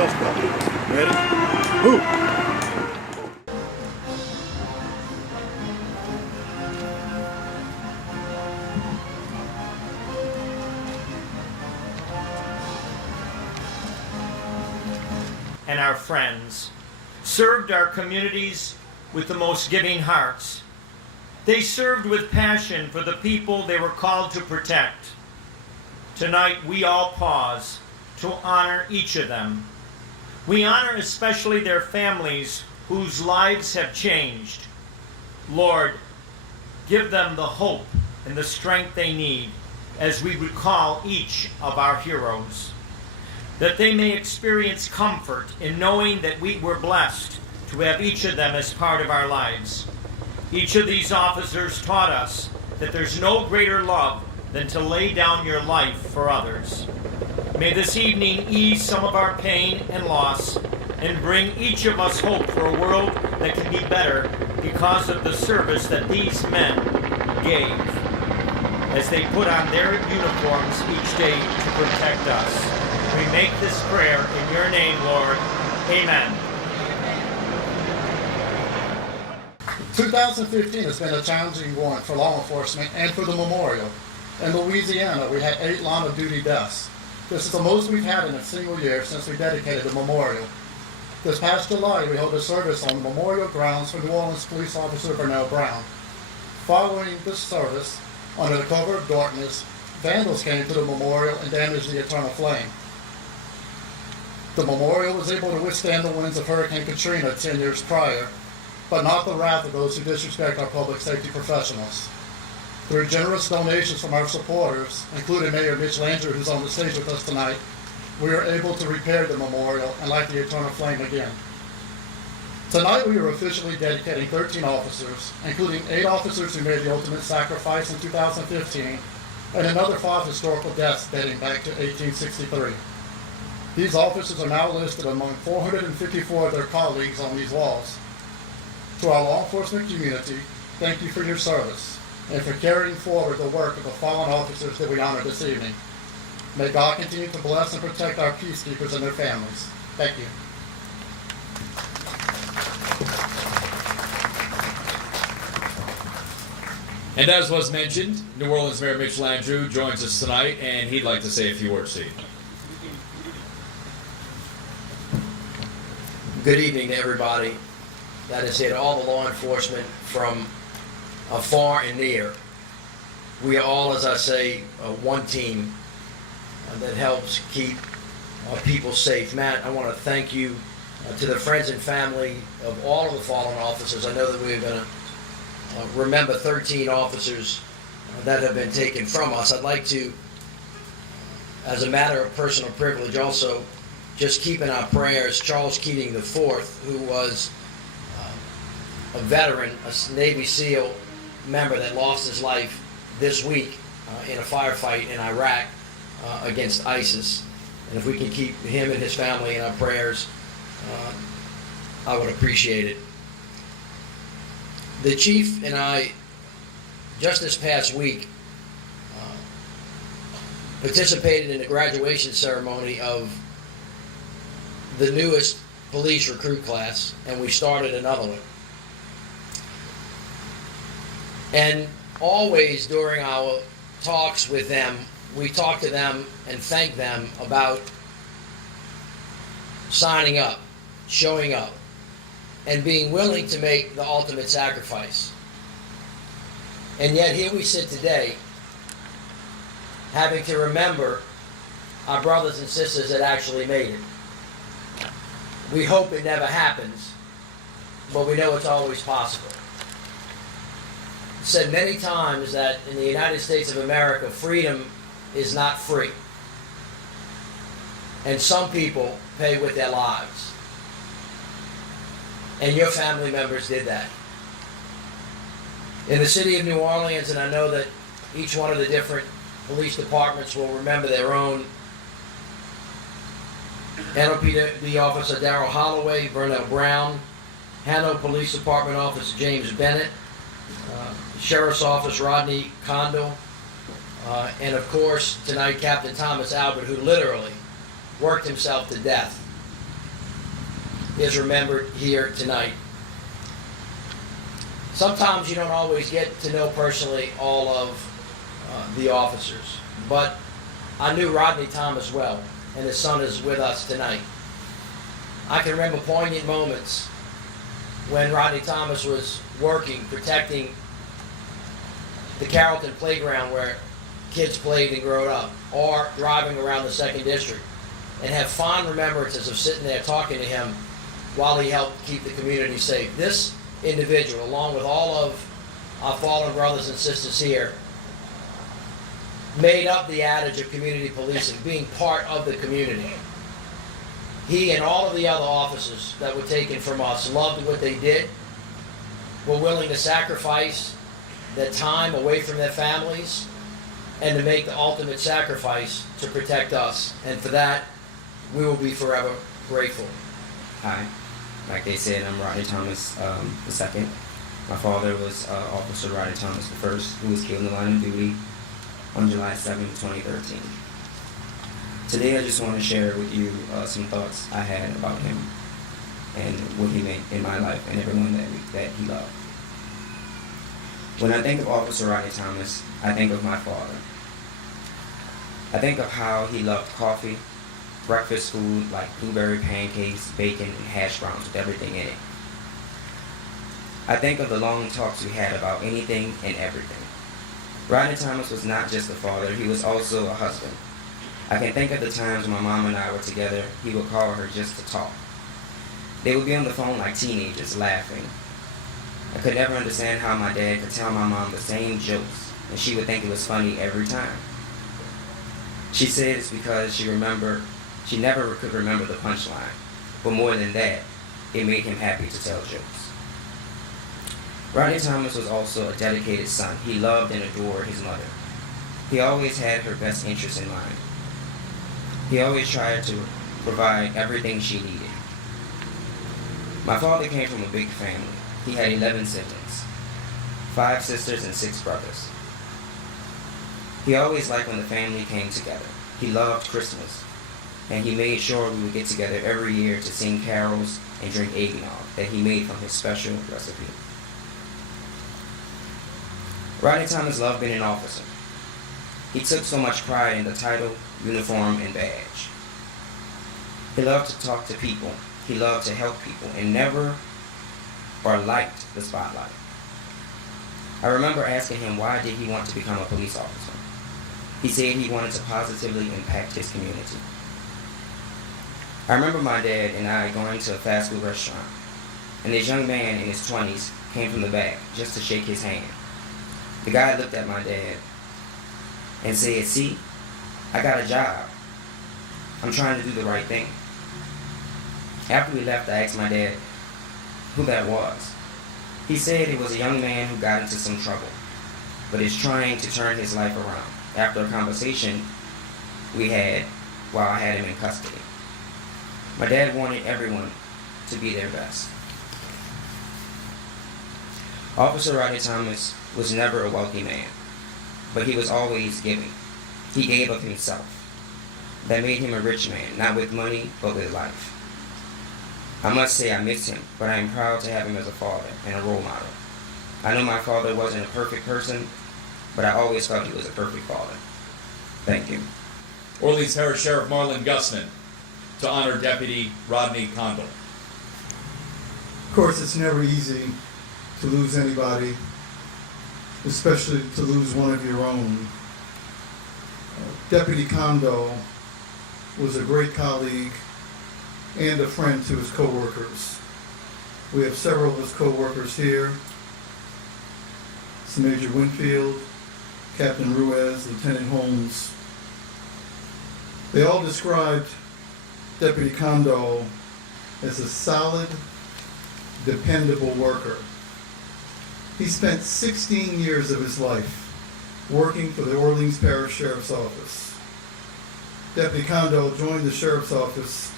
Dust Belt. Ready? Move! And our friends served our communities with the most giving hearts. They served with passion for the people they were called to protect. Tonight, we all pause to honor each of them. We honor especially their families whose lives have changed. Lord, give them the hope and the strength they need as we recall each of our heroes, that they may experience comfort in knowing that we were blessed to have each of them as part of our lives. Each of these officers taught us that there's no greater love than to lay down your life for others. May this evening ease some of our pain and loss and bring each of us hope for a world that can be better because of the service that these men gave as they put on their uniforms each day to protect us. We make this prayer in your name, Lord. Amen. 2015 has been a challenging one for law enforcement and for the memorial. In Louisiana, we had 8 line of duty deaths. This is the most we've had in a single year since we dedicated the memorial. This past July, we held a service on the memorial grounds for New Orleans police officer Vernell Brown. Following this service, under the cover of darkness, vandals came to the memorial and damaged the eternal flame. The memorial was able to withstand the winds of Hurricane Katrina 10 years prior, but not the wrath of those who disrespect our public safety professionals. Through generous donations from our supporters, including Mayor Mitch Landrieu, who's on the stage with us tonight, we are able to repair the memorial and light the eternal flame again. Tonight we are officially dedicating 13 officers, including 8 officers who made the ultimate sacrifice in 2015, and another 5 historical deaths dating back to 1863. These officers are now listed among 454 of their colleagues on these walls. To our law enforcement community, thank you for your service and for carrying forward the work of the fallen officers that we honor this evening. May God continue to bless and protect our peacekeepers and their families. Thank you. And as was mentioned, New Orleans Mayor Mitch Landrieu joins us tonight, and he'd like to say a few words to you. Good evening to everybody. That is it, all the law enforcement from far and near. We are all, as I say, one team that helps keep people safe. Matt, I want to thank you to the friends and family of all of the fallen officers. I know that we're going to remember 13 officers that have been taken from us. I'd like to, as a matter of personal privilege, also just keep in our prayers Charles Keating IV, who was a veteran, a Navy SEAL member that lost his life this week in a firefight in Iraq against ISIS. And if we can keep him and his family in our prayers, I would appreciate it. The chief and I, just this past week, participated in the graduation ceremony of the newest police recruit class, and we started another one. And always during our talks with them, we talk to them and thank them about signing up, showing up, and being willing to make the ultimate sacrifice. And yet here we sit today, having to remember our brothers and sisters that actually made it. We hope it never happens, but we know it's always possible. It's said many times that in the United States of America, freedom is not free. And some people pay with their lives. And your family members did that. In the city of New Orleans, and I know that each one of the different police departments will remember their own. NOPD Officer Darrell Holloway, Vernell Brown, Hano Police Department Officer James Bennett, Sheriff's Office Rodney Condell, and of course tonight Captain Thomas Albert, who literally worked himself to death is remembered here tonight. Sometimes you don't always get to know personally all of the officers, but I knew Rodney Thomas well, and his son is with us tonight. I can remember poignant moments when Rodney Thomas was working, protecting the Carrollton playground where kids played and grew up, or driving around the 2nd District, and have fond remembrances of sitting there talking to him while he helped keep the community safe. This individual, along with all of our fallen brothers and sisters here, made up the adage of community policing, being part of the community. He and all of the other officers that were taken from us loved what they did, were willing to sacrifice their time away from their families, and to make the ultimate sacrifice to protect us. And for that, we will be forever grateful. Hi, like they said, I'm Rodney Thomas II. My father was Officer Rodney Thomas I, who was killed in the line of duty on July 7, 2013. Today I just want to share with you some thoughts I had about him and what he meant in my life and everyone that he loved. When I think of Officer Rodney Thomas, I think of my father. I think of how he loved coffee, breakfast food like blueberry pancakes, bacon, and hash browns with everything in it. I think of the long talks we had about anything and everything. Rodney Thomas was not just a father, he was also a husband. I can think of the times when my mom and I were together, he would call her just to talk. They would be on the phone like teenagers, laughing. I could never understand how my dad could tell my mom the same jokes, and she would think it was funny every time. She said it's because she never could remember the punchline, but more than that, it made him happy to tell jokes. Rodney Thomas was also a dedicated son. He loved and adored his mother. He always had her best interests in mind. He always tried to provide everything she needed. My father came from a big family. He had 11 siblings, 5 sisters and 6 brothers. He always liked when the family came together. He loved Christmas, and he made sure we would get together every year to sing carols and drink eggnog that he made from his special recipe. Rodney Thomas loved being an officer. He took so much pride in the title, uniform, and badge. He loved to talk to people. He loved to help people and never or liked the spotlight. I remember asking him why did he want to become a police officer. He said he wanted to positively impact his community. I remember my dad and I going to a fast food restaurant, and this young man in his 20s came from the back just to shake his hand. The guy looked at my dad and said, "See, I got a job. I'm trying to do the right thing." After we left, I asked my dad who that was. He said it was a young man who got into some trouble, but is trying to turn his life around after a conversation we had while I had him in custody. My dad wanted everyone to be their best. Officer Rodney Thomas was never a wealthy man, but he was always giving. He gave of himself. That made him a rich man, not with money, but with life. I must say I miss him, but I am proud to have him as a father and a role model. I know my father wasn't a perfect person, but I always felt he was a perfect father. Thank you. Orleans Parish Sheriff Marlon Gusman to honor Deputy Rodney Condell. Of course, it's never easy to lose anybody, especially to lose one of your own. Deputy Condell was a great colleague and a friend to his co-workers. We have several of his co-workers here. It's Major Winfield, Captain Ruiz, Lieutenant Holmes. They all described Deputy Condell as a solid, dependable worker. He spent 16 years of his life working for the Orleans Parish Sheriff's Office. Deputy Condell joined the Sheriff's Office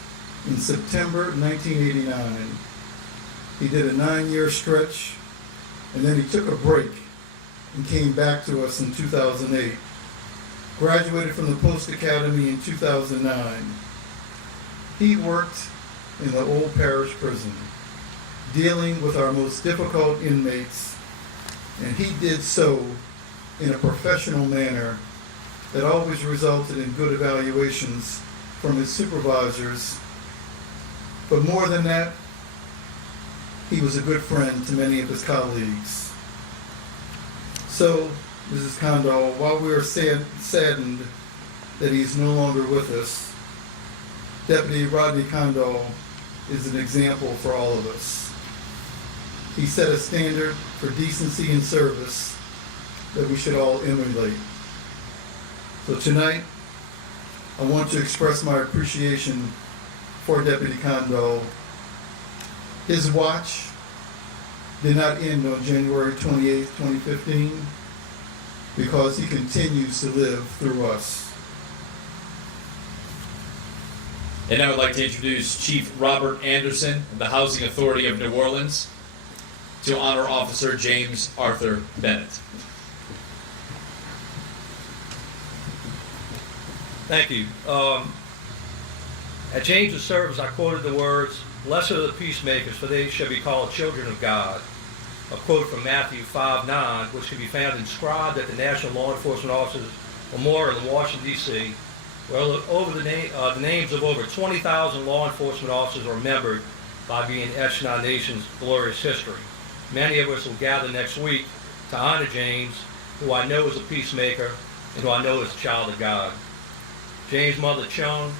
in September 1989. He did a 9-year stretch, and then he took a break and came back to us in 2008. Graduated from the Post Academy in 2009. He worked in the old parish prison, dealing with our most difficult inmates, and he did so in a professional manner that always resulted in good evaluations from his supervisors. But more than that, he was a good friend to many of his colleagues. So, Mrs. Condall, while we are saddened that he's no longer with us, Deputy Rodney Condall is an example for all of us. He set a standard for decency and service that we should all emulate. So tonight, I want to express my appreciation for Deputy Condall. His watch did not end on January 28, 2015, because he continues to live through us. And now I'd like to introduce Chief Robert Anderson of the Housing Authority of New Orleans to honor Officer James Arthur Bennett. Thank you. At James's service, I quoted the words, "Blessed are the peacemakers, for they shall be called children of God." A quote from Matthew 5:9, which can be found inscribed at the National Law Enforcement Officers Memorial in Washington, D.C., where over the names of over 20,000 law enforcement officers are remembered by being etched in our nation's glorious history. Many of us will gather next week to honor James, who I know is a peacemaker and who I know is a child of God. James' mother, Chun,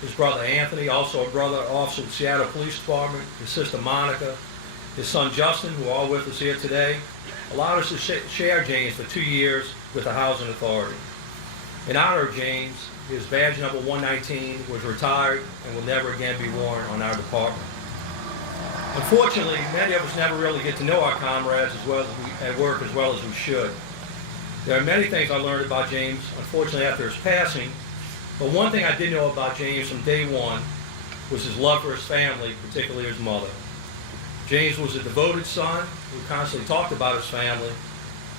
his brother Anthony, also a brother officer with the Seattle Police Department, his sister Monica, his son Justin, who are all with us here today, allowed us to share James for 2 years with the Housing Authority. In honor of James, his badge number 119 was retired and will never again be worn on our department. Unfortunately, many of us never really get to know our comrades at work as well as we should. There are many things I learned about James, unfortunately, after his passing, but one thing I did know about James from day one was his love for his family, particularly his mother. James was a devoted son who constantly talked about his family,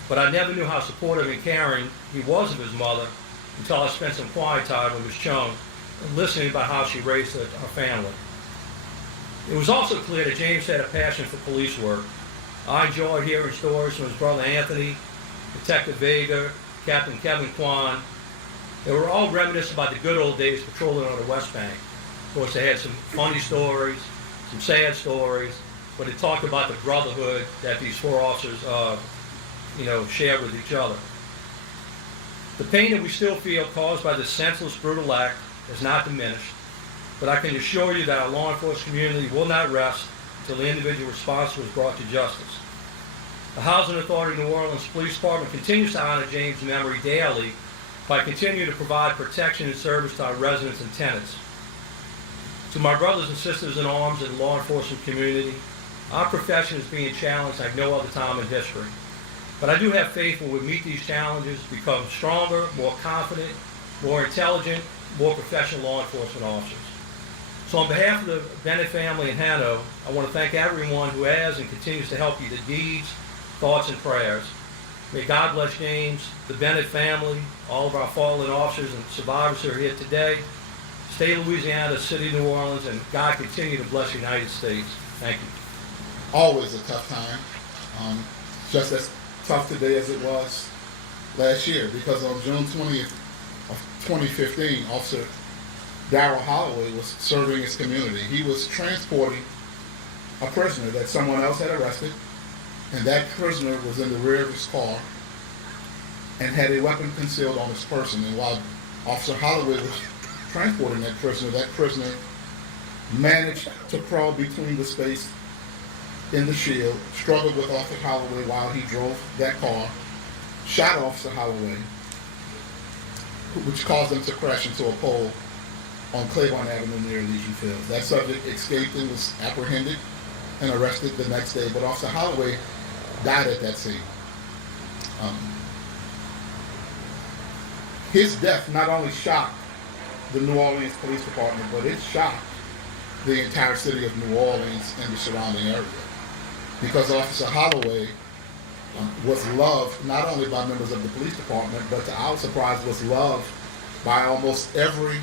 but I never knew how supportive and caring he was of his mother until I spent some quiet time with Ms. Chung and listening about how she raised our family. It was also clear that James had a passion for police work. I enjoyed hearing stories from his brother Anthony, Detective Vega, Captain Kevin Kwan. They were all reminiscent about the good old days patrolling on the West Bank. Of course, they had some funny stories, some sad stories, but it talked about the brotherhood that these four officers, shared with each other. The pain that we still feel caused by this senseless, brutal act has not diminished, but I can assure you that our law enforcement community will not rest until the individual responsible is brought to justice. The Housing Authority of New Orleans Police Department continues to honor James' memory daily by continuing to provide protection and service to our residents and tenants. To my brothers and sisters in arms in the law enforcement community, our profession is being challenged like no other time in history. But I do have faith when we meet these challenges, become stronger, more confident, more intelligent, more professional law enforcement officers. So on behalf of the Bennett family in Hano, I want to thank everyone who has and continues to help you with deeds, thoughts, and prayers. May God bless James, the Bennett family, all of our fallen officers and survivors who are here today, State of Louisiana, City of New Orleans, and God continue to bless the United States. Thank you. Always a tough time. Just as tough today as it was last year, because on June 20th of 2015, Officer Darrell Holloway was serving his community. He was transporting a prisoner that someone else had arrested, and that prisoner was in the rear of his car and had a weapon concealed on his person. And while Officer Holloway was transporting that prisoner managed to crawl between the space in the shield, struggled with Officer Holloway while he drove that car, shot Officer Holloway, which caused him to crash into a pole on Claiborne Avenue near Legion Fields. That subject escaped and was apprehended and arrested the next day, but Officer Holloway died at that scene. His death not only shocked the New Orleans Police Department, but it shocked the entire city of New Orleans and the surrounding area. Because Officer Holloway was loved not only by members of the police department, but to our surprise was loved by almost every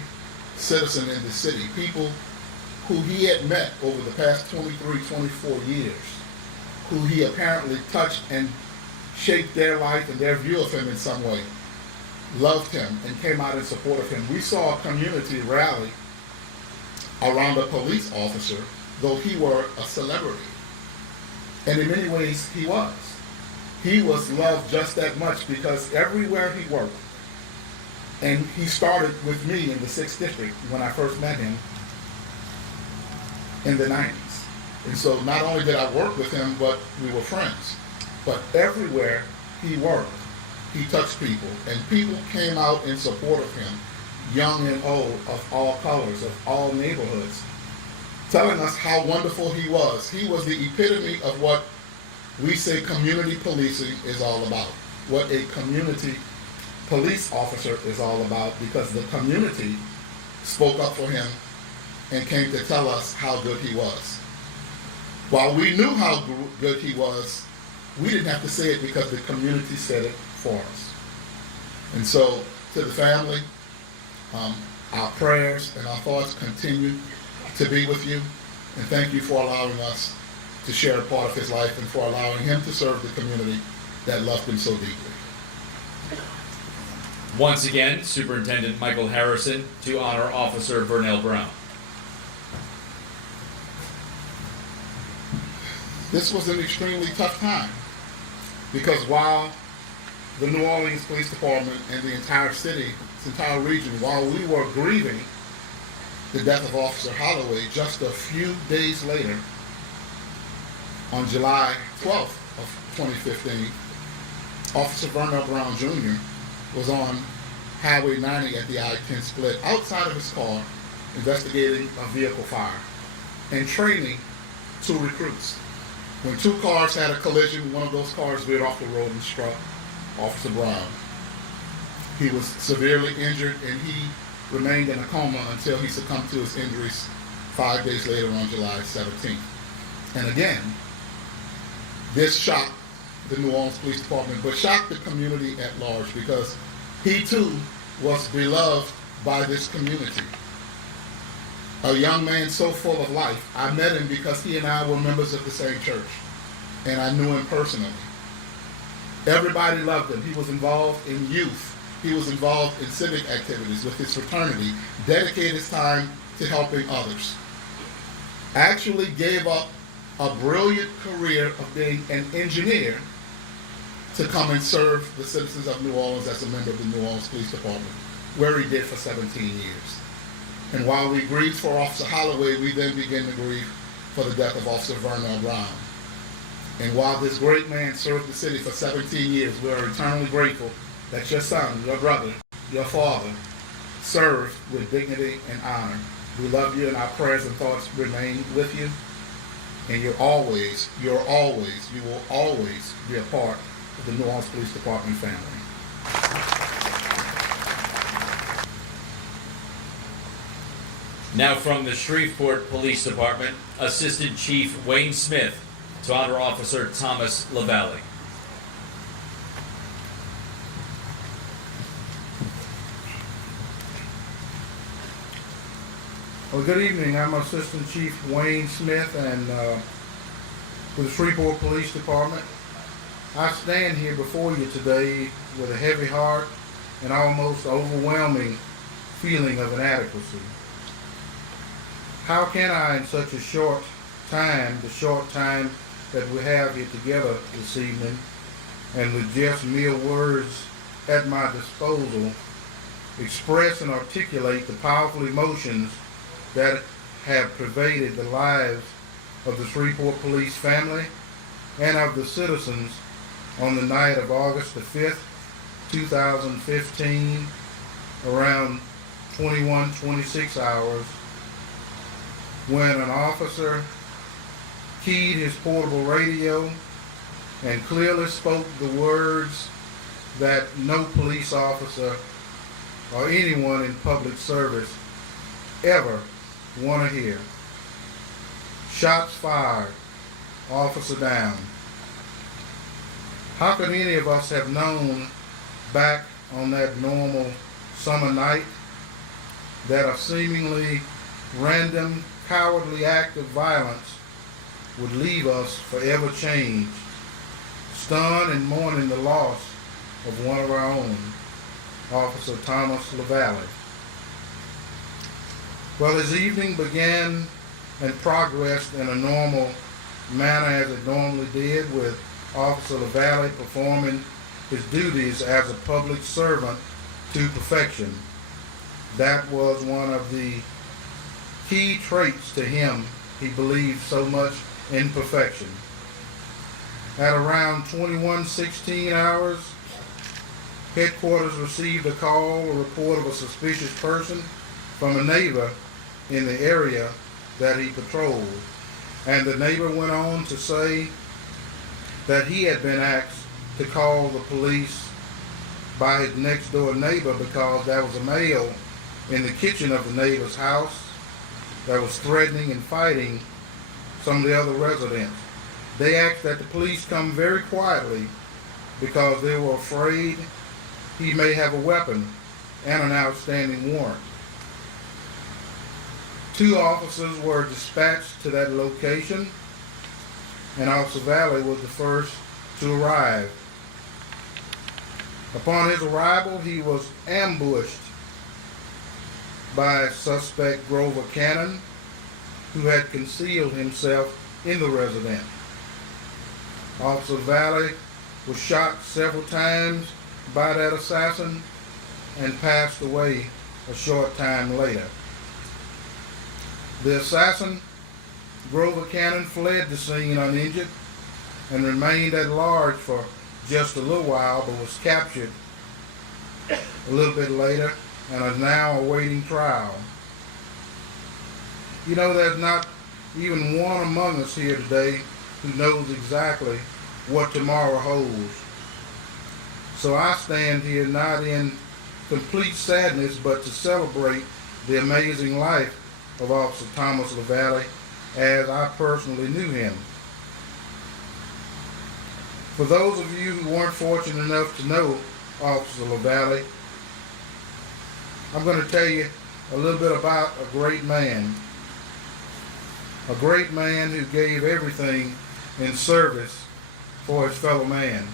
citizen in the city. People who he had met over the past 23, 24 years, who he apparently touched and shaped their life and their view of him in some way, loved him and came out in support of him. We saw a community rally around a police officer, though he were a celebrity. And in many ways, he was. He was loved just that much because everywhere he worked, and he started with me in the 6th District when I first met him in the 90s. And so not only did I work with him, but we were friends. But everywhere he worked, he touched people, and people came out in support of him, young and old, of all colors, of all neighborhoods, telling us how wonderful he was. He was the epitome of what we say community policing is all about, what a community police officer is all about, because the community spoke up for him and came to tell us how good he was. While we knew how good he was, we didn't have to say it because the community said it for us. And so, to the family, our prayers and our thoughts continue to be with you, and thank you for allowing us to share a part of his life and for allowing him to serve the community that loved him so deeply. Once again, Superintendent Michael Harrison to honor Officer Vernell Brown. This was an extremely tough time because while the New Orleans Police Department and the entire city, this entire region, while we were grieving the death of Officer Holloway, just a few days later, on July 12th of 2015, Officer Vernell Brown Jr. was on Highway 90 at the I-10 split outside of his car investigating a vehicle fire and training 2 recruits. When 2 cars had a collision, one of those cars veered off the road and struck Officer Brown. He was severely injured and he remained in a coma until he succumbed to his injuries 5 days later on July 17th. And again, this shocked the New Orleans Police Department, but shocked the community at large because he too was beloved by this community. A young man so full of life. I met him because he and I were members of the same church, and I knew him personally. Everybody loved him. He was involved in youth. He was involved in civic activities with his fraternity, dedicated his time to helping others. Actually gave up a brilliant career of being an engineer to come and serve the citizens of New Orleans as a member of the New Orleans Police Department, where he did for 17 years. And while we grieved for Officer Holloway, we then began to grieve for the death of Officer Vernell Brown. And while this great man served the city for 17 years, we are eternally grateful that your son, your brother, your father, served with dignity and honor. We love you, and our prayers and thoughts remain with you. And you will always be a part of the New Orleans Police Department family. Now from the Shreveport Police Department, Assistant Chief Wayne Smith to honor Officer Thomas LaValle. Well, good evening. I'm Assistant Chief Wayne Smith, and with the Shreveport Police Department. I stand here before you today with a heavy heart and almost overwhelming feeling of inadequacy. How can I, in such a short time, the short time that we have here together this evening, and with just mere words at my disposal, express and articulate the powerful emotions that have pervaded the lives of the Shreveport police family and of the citizens on the night of August the 5th, 2015, around 21-26 hours, when an officer keyed his portable radio and clearly spoke the words that no police officer or anyone in public service ever want to hear. Shots fired, officer down. How could any of us have known back on that normal summer night that a seemingly random cowardly act of violence would leave us forever changed, stunned and mourning the loss of one of our own, Officer Thomas LaValle. Well, his evening began and progressed in a normal manner as it normally did, with Officer LaValle performing his duties as a public servant to perfection. That was one of the key traits to him. He believed so much in perfection. At around 21:16 hours, headquarters received a report of a suspicious person from a neighbor in the area that he patrolled. And the neighbor went on to say that he had been asked to call the police by his next door neighbor because there was a male in the kitchen of the neighbor's house that was threatening and fighting some of the other residents. They asked that the police come very quietly because they were afraid he may have a weapon and an outstanding warrant. 2 officers were dispatched to that location, and Officer Valley was the first to arrive. Upon his arrival, he was ambushed by suspect Grover Cannon, who had concealed himself in the residence. Officer Valley was shot several times by that assassin and passed away a short time later. The assassin, Grover Cannon, fled the scene uninjured and remained at large for just a little while, but was captured a little bit later and is now awaiting trial. You know, there's not even one among us here today who knows exactly what tomorrow holds. So I stand here not in complete sadness, but to celebrate the amazing life of Officer Thomas LaValle as I personally knew him. For those of you who weren't fortunate enough to know Officer LaValle, I'm going to tell you a little bit about a great man. A great man who gave everything in service for his fellow man.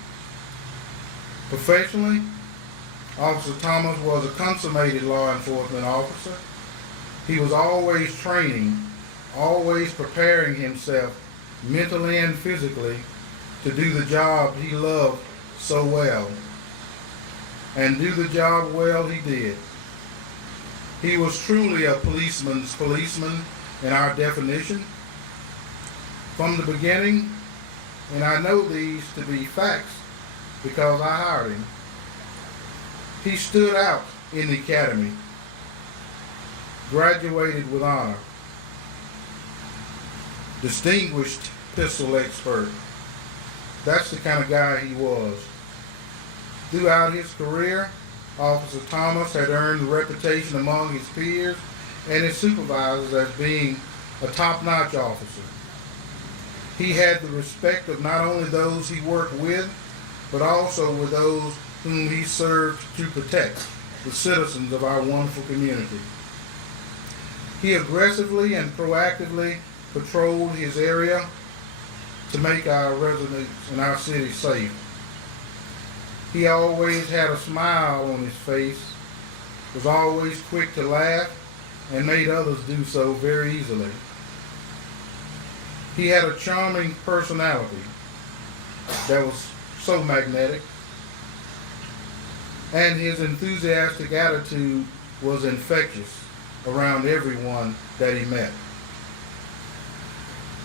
Professionally, Officer Thomas was a consummated law enforcement officer. He was always training, always preparing himself mentally and physically to do the job he loved so well. And do the job well he did. He was truly a policeman's policeman in our definition from the beginning, and I know these to be facts because I hired him. He stood out in the academy, graduated with honor, distinguished pistol expert. That's the kind of guy he was. Throughout his career, Officer Thomas had earned the reputation among his peers and his supervisors as being a top-notch officer. He had the respect of not only those he worked with, but also with those whom he served to protect, the citizens of our wonderful community. He aggressively and proactively patrolled his area to make our residents in our city safe. He always had a smile on his face, was always quick to laugh, and made others do so very easily. He had a charming personality that was so magnetic, and his enthusiastic attitude was infectious around everyone that he met.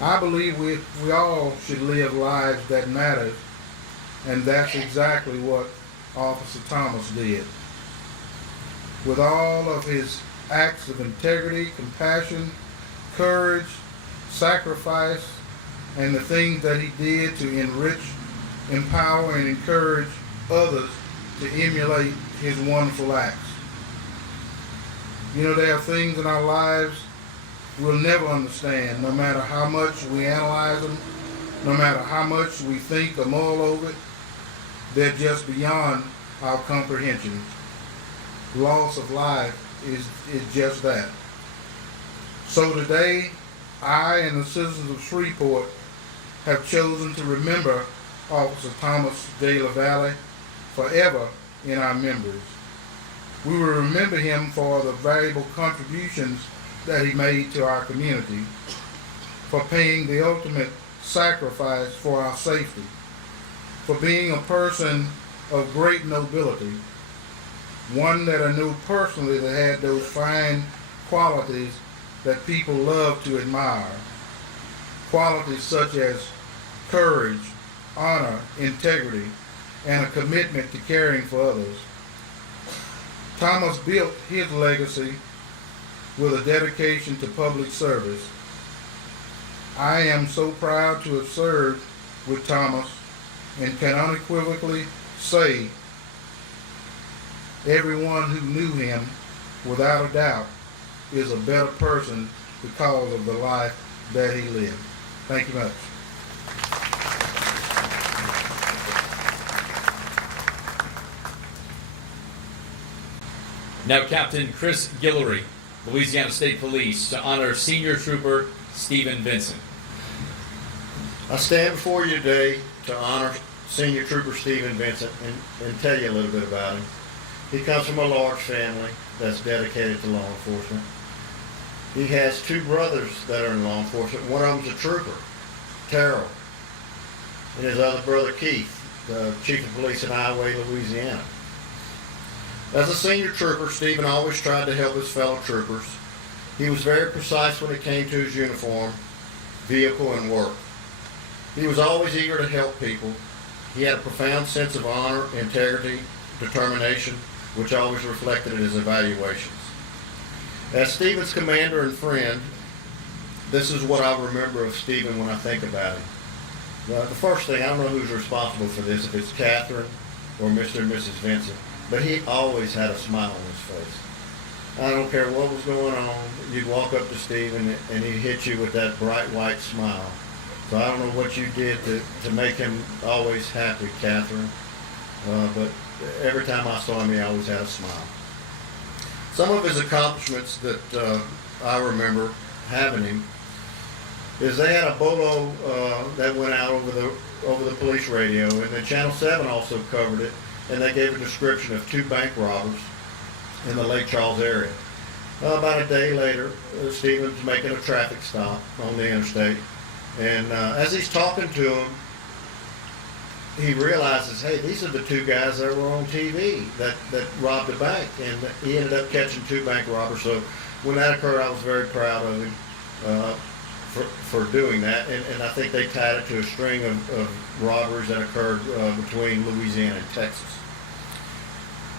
I believe we all should live lives that matter, and that's exactly what Officer Thomas did. With all of his acts of integrity, compassion, courage, sacrifice, and the things that he did to enrich, empower, and encourage others to emulate his wonderful acts. You know, there are things in our lives we'll never understand, no matter how much we analyze them, no matter how much we think or mull over it. They're just beyond our comprehension. Loss of life is just that. So today, I and the citizens of Shreveport have chosen to remember Officer Thomas J. LaValle forever in our memories. We will remember him for the valuable contributions that he made to our community, for paying the ultimate sacrifice for our safety, for being a person of great nobility, one that I knew personally that had those fine qualities that people love to admire, qualities such as courage, honor, integrity, and a commitment to caring for others. Thomas built his legacy with a dedication to public service. I am so proud to have served with Thomas and can unequivocally say everyone who knew him, without a doubt, is a better person because of the life that he lived. Thank you much. Now Captain Chris Guillory, Louisiana State Police, to honor Senior Trooper Stephen Vincent. I stand before you today to honor Senior Trooper Stephen Vincent and tell you a little bit about him. He comes from a large family that's dedicated to law enforcement. He has two brothers that are in law enforcement. One of them's a trooper, Terrell, and his other brother, Keith, the Chief of Police in Iowa, Louisiana. As a senior trooper, Stephen always tried to help his fellow troopers. He was very precise when it came to his uniform, vehicle, and work. He was always eager to help people. He had a profound sense of honor, integrity, determination, which always reflected in his evaluations. As Stephen's commander and friend, this is what I remember of Stephen when I think about him. The first thing, I don't know who's responsible for this, if it's Catherine or Mr. and Mrs. Vincent, but he always had a smile on his face. I don't care what was going on, you'd walk up to Stephen and he'd hit you with that bright white smile. So I don't know what you did to make him always happy, Catherine, but every time I saw him, he always had a smile. Some of his accomplishments that I remember having him is they had a bolo that went out over the police radio, and then Channel 7 also covered it, and they gave a description of two bank robbers in the Lake Charles area. About a day later, Stephen's making a traffic stop on the interstate, and as he's talking to him, he realizes, hey, these are the two guys that were on TV that robbed a bank, and he ended up catching two bank robbers. So when that occurred, I was very proud of him for doing that, and I think they tied it to a string of robberies that occurred between Louisiana and Texas.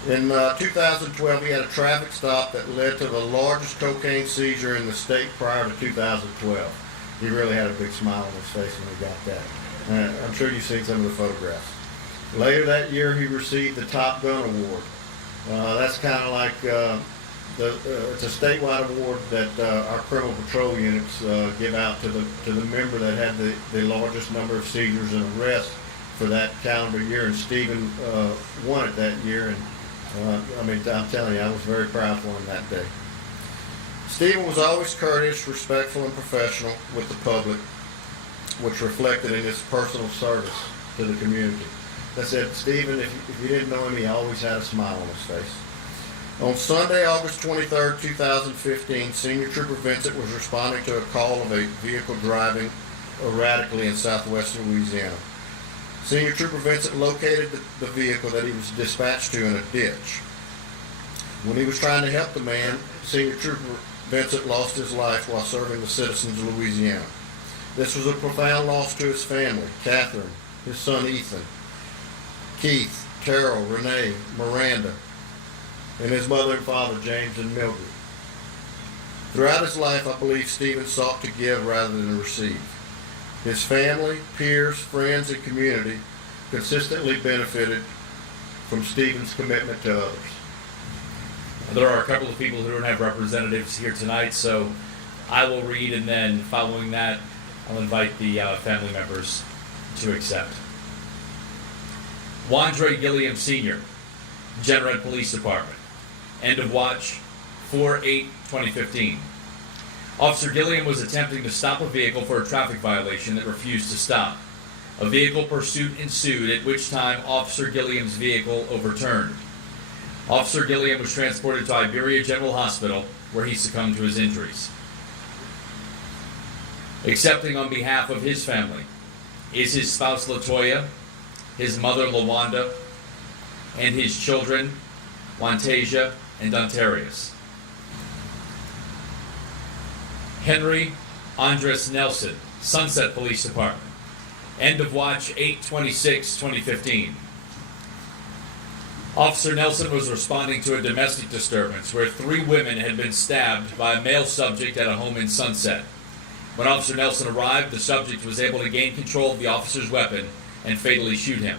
In 2012, he had a traffic stop that led to the largest cocaine seizure in the state prior to 2012. He really had a big smile on his face when he got that. I'm sure you've seen some of the photographs. Later that year, he received the Top Gun Award. That's kind of like it's a statewide award that our criminal patrol units give out to the member that had the largest number of seizures and arrests for that calendar year. And Stephen won it that year. And I'm telling you, I was very proud for him that day. Stephen was always courteous, respectful, and professional with the public, which reflected in his personal service to the community. I said, Stephen, if you didn't know him, he always had a smile on his face. On Sunday, August 23rd, 2015, Senior Trooper Vincent was responding to a call of a vehicle driving erratically in southwestern Louisiana. Senior Trooper Vincent located the vehicle that he was dispatched to in a ditch. When he was trying to help the man, Senior Trooper Vincent lost his life while serving the citizens of Louisiana. This was a profound loss to his family, Catherine, his son Ethan, Keith, Terrell, Renee, Miranda, and his mother and father, James and Mildred. Throughout his life, I believe Stephen sought to give rather than receive. His family, peers, friends, and community consistently benefited from Stephen's commitment to others. There are a couple of people who don't have representatives here tonight, so I will read, and then following that, I'll invite the family members to accept. Wandre Gilliam Sr., Jeanneret Police Department. End of watch, 4/8/2015. Officer Gilliam was attempting to stop a vehicle for a traffic violation that refused to stop. A vehicle pursuit ensued, at which time Officer Gilliam's vehicle overturned. Officer Gilliam was transported to Iberia General Hospital, where he succumbed to his injuries. Accepting on behalf of his family is his spouse LaToya, his mother LaWanda, and his children Wantasia and Dontarius. Henry Andres Nelson, Sunset Police Department. End of watch 8/26/2015. Officer Nelson was responding to a domestic disturbance where 3 women had been stabbed by a male subject at a home in Sunset. When Officer Nelson arrived, the subject was able to gain control of the officer's weapon and fatally shoot him.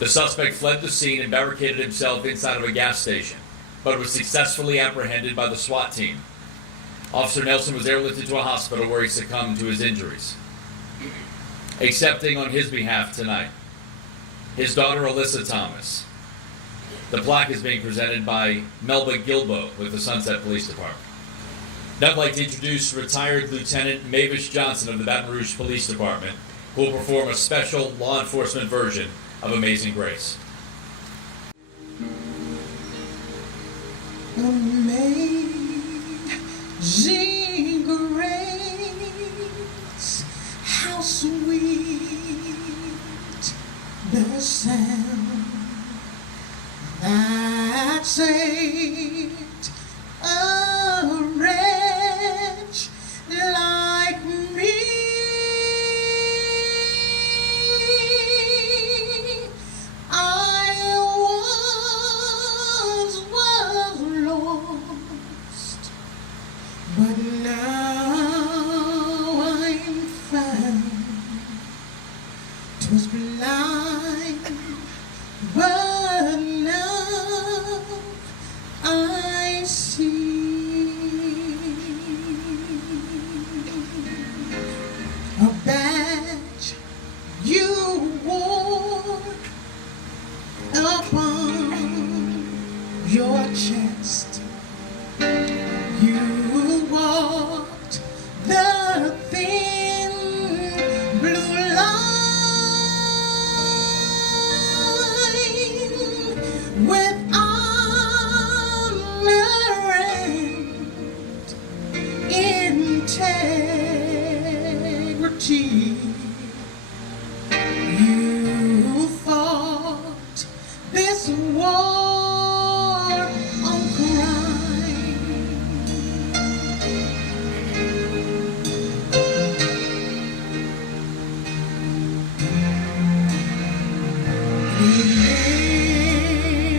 The suspect fled the scene and barricaded himself inside of a gas station, but was successfully apprehended by the SWAT team. Officer Nelson was airlifted to a hospital where he succumbed to his injuries. Accepting on his behalf tonight, his daughter Alyssa Thomas. The plaque is being presented by Melba Gilbo with the Sunset Police Department. Now I'd like to introduce retired Lieutenant Mavis Johnson of the Baton Rouge Police Department, who will perform a special law enforcement version of Amazing Grace. Amazing grace, how sweet the sound that saved a wretch like me. I was lost, but now I'm found. 'Twas blind, but now I see. A badge you wore upon your chest. You walked the thin blue line with honor and integrity. You fought this war on crime.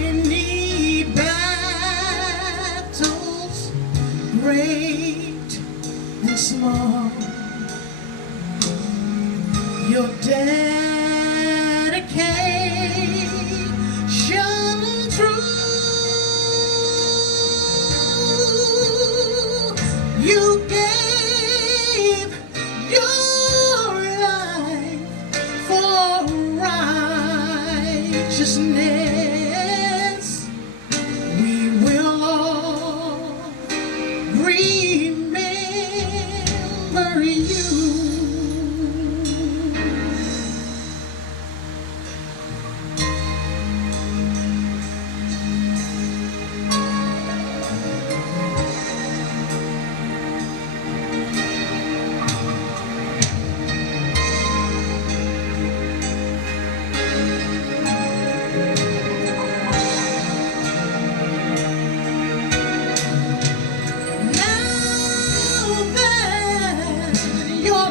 Many battles, great and small, your dedication true. You gave your life for righteousness. We will all remember you. Now that your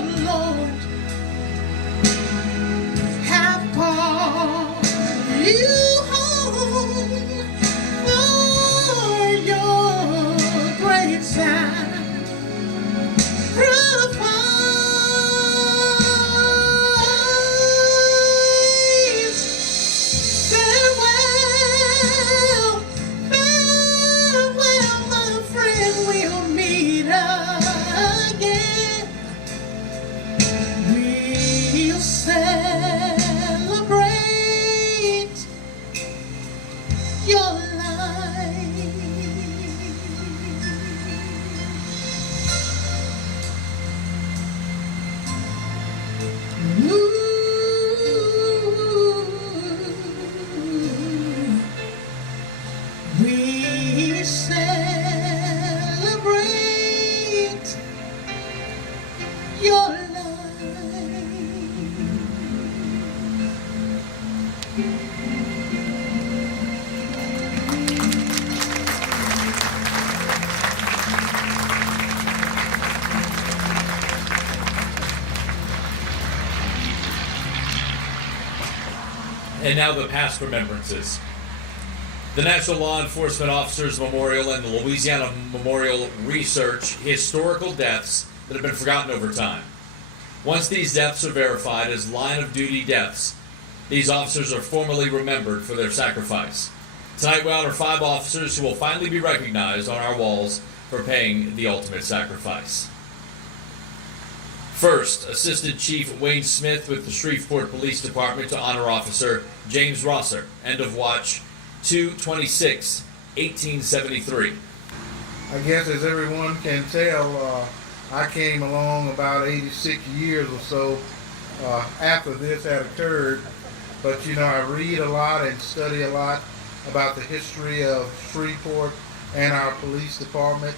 your life. And now the past remembrances. The National Law Enforcement Officers Memorial and the Louisiana Memorial research historical deaths that have been forgotten over time. Once these deaths are verified as line of duty deaths, these officers are formally remembered for their sacrifice. Tonight we honor 5 officers who will finally be recognized on our walls for paying the ultimate sacrifice. First, Assistant Chief Wayne Smith with the Shreveport Police Department to honor Officer James Rosser, end of watch 2/26/1873. I guess as everyone can tell, I came along about 86 years or so after this had occurred. But you know, I read a lot and study a lot about the history of Shreveport and our police department.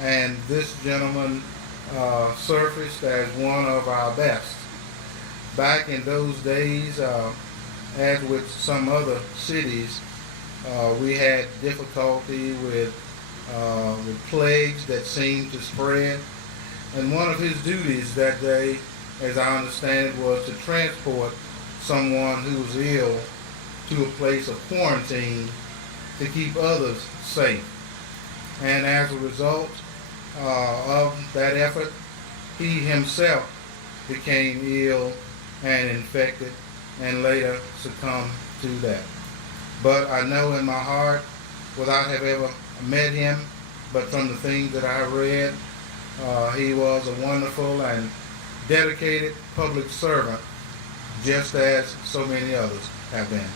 And this gentleman surfaced as one of our best. Back in those days, as with some other cities, we had difficulty with plagues that seemed to spread. And one of his duties that day, as I understand it, was to transport someone who was ill to a place of quarantine to keep others safe. And as a result of that effort, he himself became ill and infected and later succumbed to that. But I know in my heart, without having ever met him, but from the things that I read, he was a wonderful and dedicated public servant, just as so many others have been.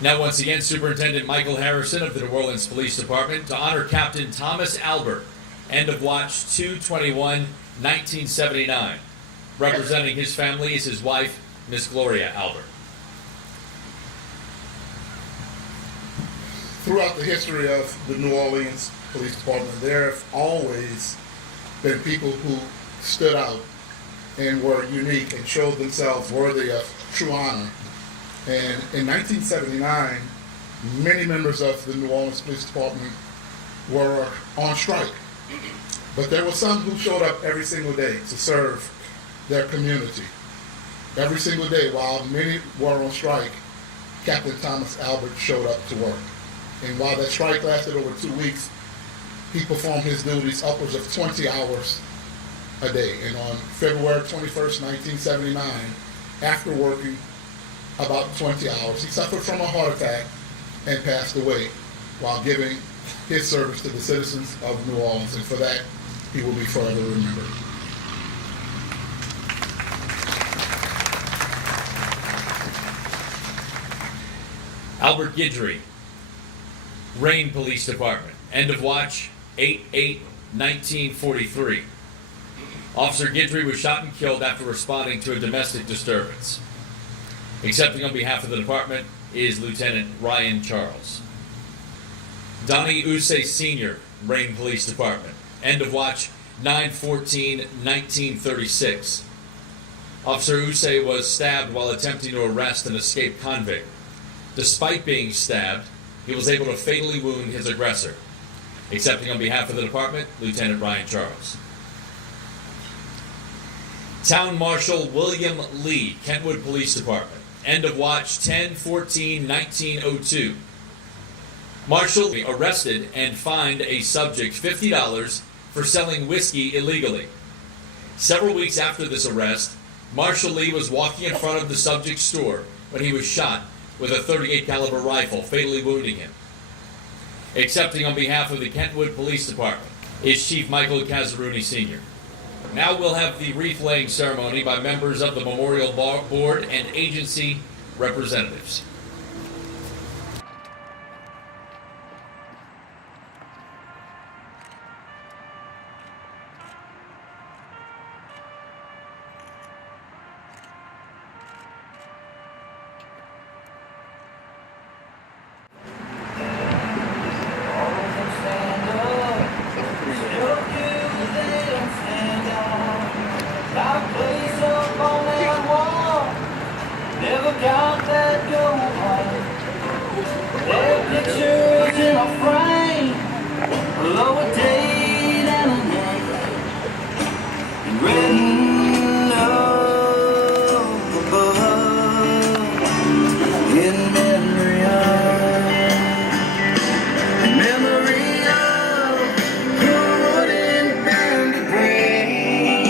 Now once again, Superintendent Michael Harrison of the New Orleans Police Department to honor Captain Thomas Albert, end of watch 2/21/1979. Representing his family is his wife, Miss Gloria Albert. Throughout the history of the New Orleans Police Department, there have always been people who stood out and were unique and showed themselves worthy of true honor. And in 1979, many members of the New Orleans Police Department were on strike. But there were some who showed up every single day to serve their community. Every single day, while many were on strike, Captain Thomas Albert showed up to work. And while that strike lasted over 2 weeks, he performed his duties upwards of 20 hours a day. And on February 21st, 1979, after working about 20 hours, he suffered from a heart attack and passed away while giving his service to the citizens of New Orleans. And for that, he will be forever remembered. Albert Guidry, Rain Police Department, end of watch 8/8/1943. Officer Guidry was shot and killed after responding to a domestic disturbance. Accepting on behalf of the department is Lieutenant Ryan Charles. Donnie Usay Sr., Rain Police Department, end of watch 9/14/1936. Officer Usay was stabbed while attempting to arrest an escaped convict. Despite being stabbed, he was able to fatally wound his aggressor. Accepting on behalf of the department, Lieutenant Ryan Charles. Town Marshal William Lee, Kentwood Police Department, end of watch 10/14/1902. Marshal arrested and fined a subject $50 for selling whiskey illegally. Several weeks after this arrest, Marshal Lee was walking in front of the subject's store when he was shot with a .38 caliber rifle, fatally wounding him. Accepting on behalf of the Kentwood Police Department is Chief Michael Cazzaruni Sr. Now we'll have the wreath-laying ceremony by members of the Memorial Board and agency representatives. Oh, a day and a night, written up above, in memory of the wooden band of grain,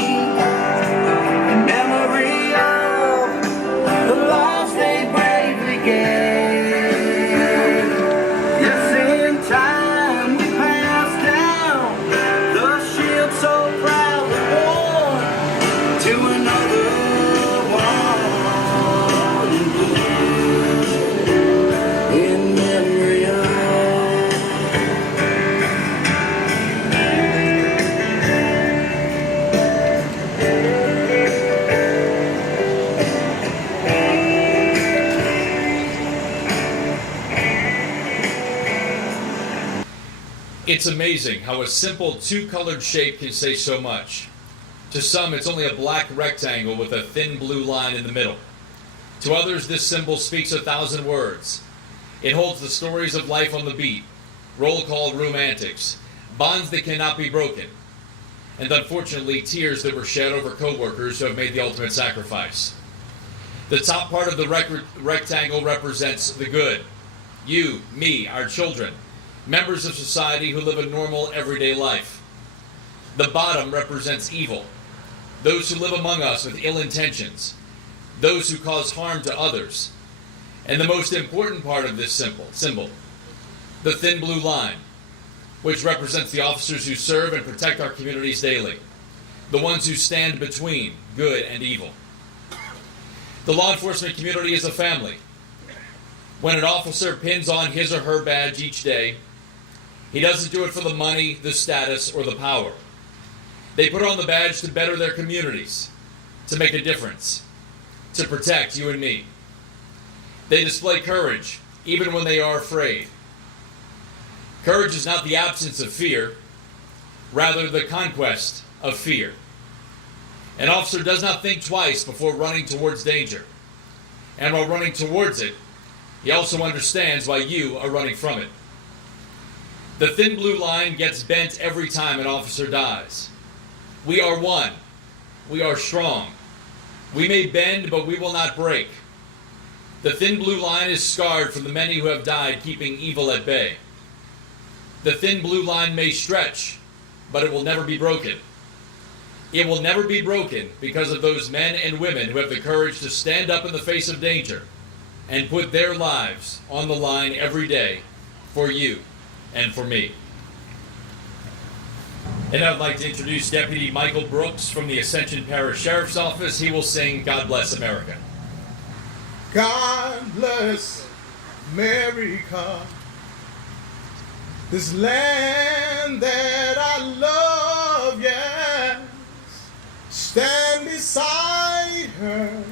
in memory of the lives they bravely gave. Yes, in time we passed down the shield so proudly worn to another one in blue, in memory of. It's amazing how a simple two-colored shape can say so much. To some, it's only a black rectangle with a thin blue line in the middle. To others, this symbol speaks 1,000 words. It holds the stories of life on the beat, roll call room antics, bonds that cannot be broken, and unfortunately, tears that were shed over co-workers who have made the ultimate sacrifice. The top part of the rectangle represents the good. You, me, our children, members of society who live a normal, everyday life. The bottom represents evil, those who live among us with ill intentions, those who cause harm to others. And the most important part of this symbol, the thin blue line, which represents the officers who serve and protect our communities daily, the ones who stand between good and evil. The law enforcement community is a family. When an officer pins on his or her badge each day, he doesn't do it for the money, the status, or the power. They put on the badge to better their communities, to make a difference, to protect you and me. They display courage, even when they are afraid. Courage is not the absence of fear, rather the conquest of fear. An officer does not think twice before running towards danger. And while running towards it, he also understands why you are running from it. The thin blue line gets bent every time an officer dies. We are one. We are strong. We may bend, but we will not break. The thin blue line is scarred from the many who have died keeping evil at bay. The thin blue line may stretch, but it will never be broken. It will never be broken because of those men and women who have the courage to stand up in the face of danger and put their lives on the line every day for you and for me. And I'd like to introduce Deputy Michael Brooks from the Ascension Parish Sheriff's Office. He will sing God Bless America. God bless America, this land that I love, yes. Stand beside her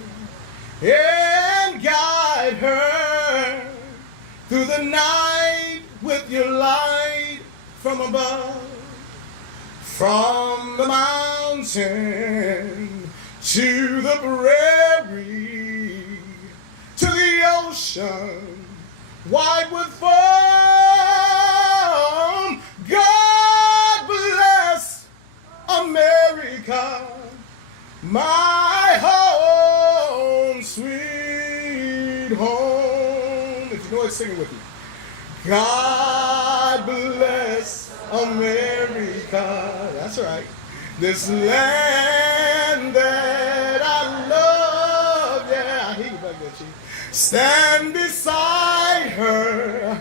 and guide her through the night with your light from above. From the mountain to the prairie, to the ocean, wide with foam. God bless America, my home, sweet home. If you know it, sing it with me. God bless America, that's right. This land that I love, yeah, I hear you back there, Chief. Stand beside her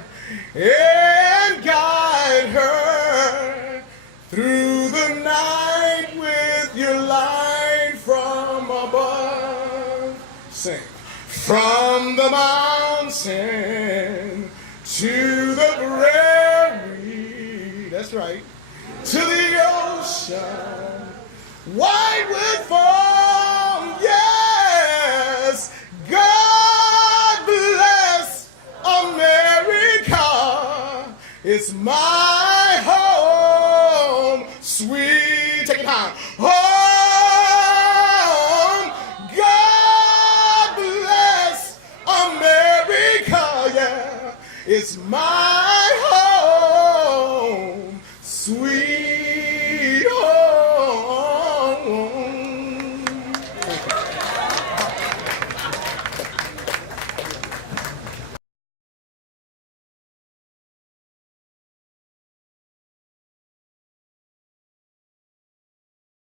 and guide her through the night with your light from above. Sing. From the mountain to the prairie, that's right, to the ocean, white with foam, yes. God bless America, it's my home, sweet, take it high, home. God bless America, yeah, it's my home, sweet sweet